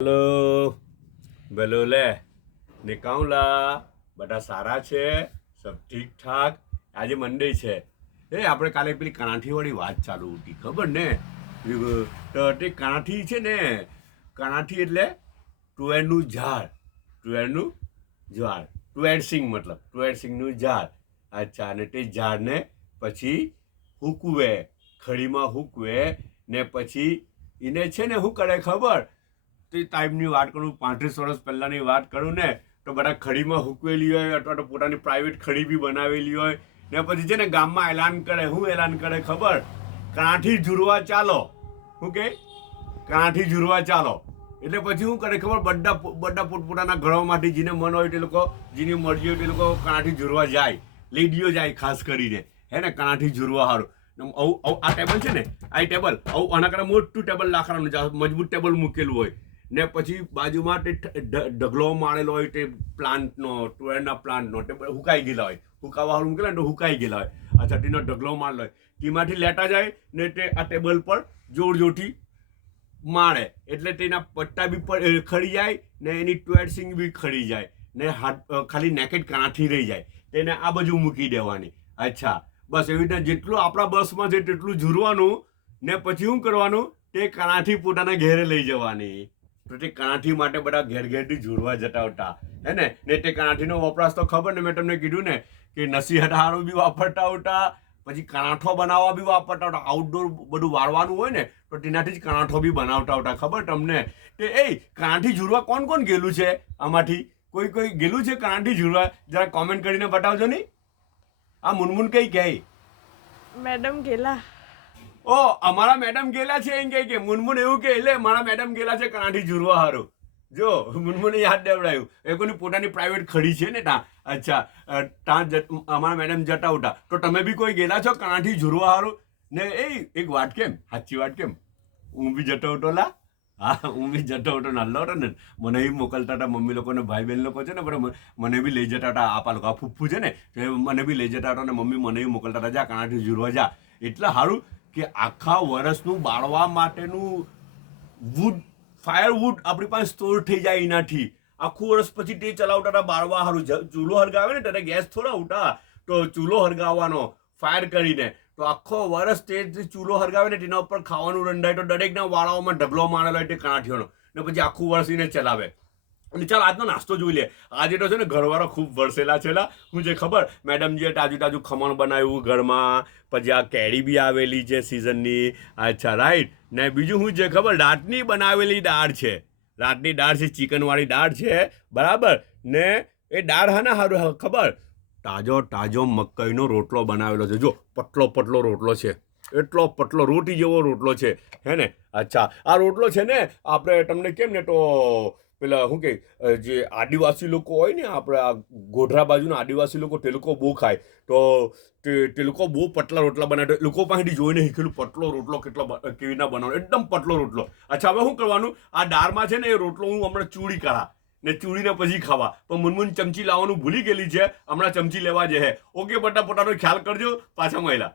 hello बेलो ले निकाउला બધા સારા છે સબ ઠીક ઠાક આજે મંડે છે એ આપણે કાલે પેલી કણાઠીવાળી વાત ચાલુ હતી ખબર ને તો તે કણાઠી છે ને કણાઠી એટલે તુવેરનું ઝાડ તુવેર સિંગનું ઝાડ અચ્છા અને તે ઝાડને પછી હૂકવે ખડીમાં હૂકવે ને પછી એને છે ને શું કરે ખબર તે ટાઈમની વાત કરું 35 વર્ષ પહેલાંની વાત કરું ને તો બધા ખડીમાં હૂકવેલી હોય અથવા તો પોતાની પ્રાઇવેટ ખડી બી બનાવેલી હોય ને પછી છે ને ગામમાં એલાન કરે ખબર કણાઠી ઝૂરવા ચાલો શું કે કણાઠી ઝૂરવા ચાલો એટલે પછી શું કરે ખબર બધા પોતપોતાના ઘરોમાંથી જેને મન હોય તે લોકો જેની મરજી હોય તે લોકો કણાઠી ઝૂરવા જાય લેડીઓ જાય ખાસ કરીને હે ને કણાઠી ઝૂરવા સારું આ ટેબલ છે ને આ ટેબલ આના કરતાં મોટું ટેબલ લાકડાનું મજબૂત ટેબલ મૂકેલું હોય ને પછી બાજુમાં તે ઢગલો મારેલો હોય તે પ્લાન્ટનો તુવેરના પ્લાન્ટનો તે હુકાઈ ગયેલા હોય હુકાવાળું મૂકેલા ને તો હુકાઈ ગયેલા હોય અચ્છા તેનો ઢગલો મારેલો હોય તેમાંથી લેતા જાય ને તે આ ટેબલ પર જોર જોરથી મારે એટલે તેના પટ્ટા બી ખડી જાય ને એની તુવેર સિંગ બી ખડી જાય ને ખાલી નેકેડ કણાઠી રહી જાય તેને આ બાજુ મૂકી દેવાની અચ્છા બસ એવી રીતે જેટલું આપણા બસમાં છે તેટલું ઝૂરવાનું ને પછી શું કરવાનું તે કણાઠી પોતાના ઘેરે લઈ જવાની તો તે કણાઠી માટે બધા ઘેરથી ઝૂરવા જતા હતા હે ને તે કણાઠીનો વપરાશ તો ખબર ને મેં તમને કીધું ને કે નસીહત હારું બી વાપરતા હતા પછી કણાઠો બનાવવા બી વાપરતા હતા આઉટડોર બધું વાળવાનું હોય ને તો તેનાથી જ કણાઠો બી બનાવતા હતા ખબર તમને તે કણાઠી ઝૂરવા કોણ ગયેલું છે આમાંથી કોઈ ગયેલું છે કણાઠી ઝૂરવા જરા કોમેન્ટ કરીને બતાવજો નહીં આ મુનમુન કઈ કહે મેડમ ગેલા ઓ અમારા મેડમ ગયેલા છે એમ કે મુનમુન એવું કે એટલે મારા મેડમ ગયેલા છે કણાઠી ઝૂરવા હારું જો મુનમુને યાદ દેવડાયું એ કોની પોતાની પ્રાઇવેટ ખડી છે ને ત્યાં અચ્છા ત્યાં અમારા મેડમ જતા ઉઠા તો તમે બી કોઈ ગયેલા છો કણાઠી ઝૂરવા હારું ને એક વાત કેમ સાચી વાત કેમ હું બી જતો હતો લા હા હું બી જતો હતો નાનો હતો ને મને બી મોકલતા હતા મમ્મી લોકોને ભાઈ બહેન લોકો છે ને બરાબર મને બી લઈ જતા હતા આપા લોકો આ ફૂફ્ફુ છે ને મને બી લઈ જતા હતા ને મમ્મી મને બી મોકલતા હતા જા કણાઠી ઝૂરવા જા એટલે સારું કે આખા વર્ષનું બાળવા માટેનું ફાયરવુડ આપણી પાસે સ્ટોર થઈ જાય એનાથી આખું વર્ષ પછી તે ચલાવતા હતા બાળવા સારું ચૂલો હરગાવે ને ત્યારે ગેસ થોડા ઉઠા તો ચૂલો હરગાવવાનો ફાયર કરીને તો આખો વર્ષ તે ચૂલો હરગાવે ને તેના ઉપર ખાવાનું રંધાય તો દરેકના વાળાઓમાં ઢગલો મારેલો હોય તે કણાઠીઓનો ને પછી આખું વર્ષ એને ચલાવે અને ચાલ આજનો નાસ્તો જોઈ લે આજે તો છે ને ઘરવાળા ખૂબ વરસેલા છેલા હું જે ખબર મેડમજીએ તાજું ખમણ બનાવ્યું ઘરમાં પછી આ કેરી બી આવેલી છે સિઝનની અચ્છા રાઈટ ને બીજું હું જે ખબર રાતની બનાવેલી દાળ છે ચિકનવાળી દાળ છે બરાબર ને એ દાળ હા ને સારું ખબર તાજો મકાઈનો રોટલો બનાવેલો છે જો પતલો રોટલો છે એટલો પતલો રોટી જેવો રોટલો છે હે ને અચ્છા આ રોટલો છે ને આપણે તમને કેમ ને તો પેલા શું કે જે આદિવાસી લોકો હોય ને આપણે આ ગોધરા બાજુના આદિવાસી લોકો તે લોકો બહુ ખાય તો તે લોકો બહુ પતલા રોટલા બનાવે એ લોકો પાસેથી જોઈને શીખેલું પતલો રોટલો કેવી રીતના બનાવવાનો એકદમ પતલો રોટલો અચ્છા હવે શું કરવાનું આ દાળમાં છે ને એ રોટલો હું હમણાં ચૂડી કરા ને ચૂડીને પછી ખાવા પણ મુનમુન ચમચી લાવવાનું ભૂલી ગયેલી છે હમણાં ચમચી લેવા જશે ઓકે બધા પોતાનો ખ્યાલ કરજો પાછા મળ્યા